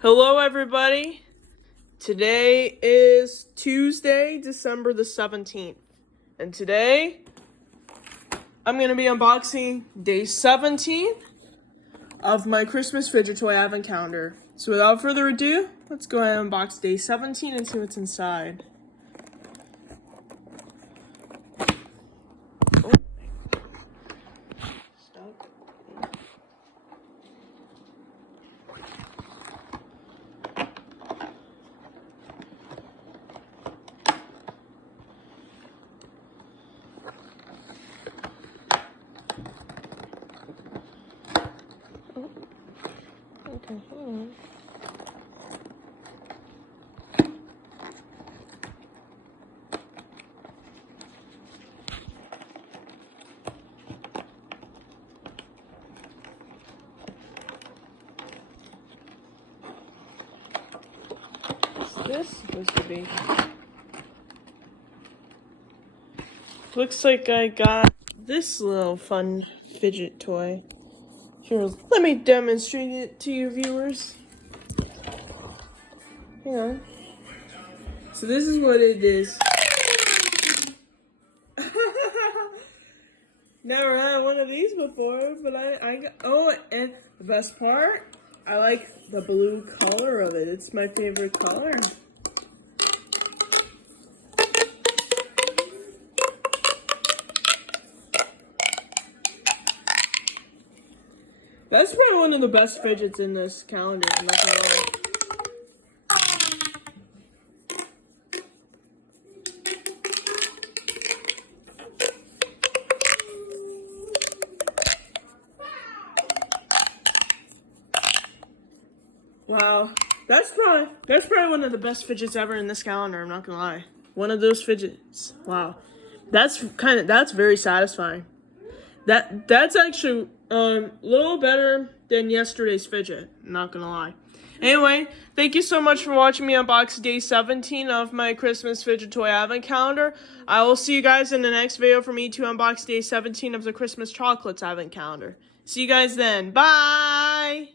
Hello, everybody. Today is Tuesday, December the 17th. And today, I'm going to be unboxing day 17 of my Christmas Fidget Toy Advent Calendar. So without further ado, let's go ahead and unbox day 17 and see what's inside. Oh. Stuck. Okay. What's this supposed to be? Looks like I got this little fun fidget toy. Here, let me demonstrate it to you viewers. Hang on. So this is what it is. Never had one of these before, but I got, oh, and the best part, I like the blue color of it. It's my favorite color. That's probably one of the best fidgets in this calendar, I'm not gonna lie. Wow, that's probably one of the best fidgets ever in this calendar, I'm not gonna lie. One of those fidgets. Wow. That's very satisfying. That's actually a little better than yesterday's fidget, I'm not gonna lie. Anyway, thank you so much for watching me unbox day 17 of my Christmas Fidget Toy Advent Calendar. I will see you guys in the next video for me to unbox day 17 of the Christmas Chocolates Advent Calendar. See you guys then. Bye!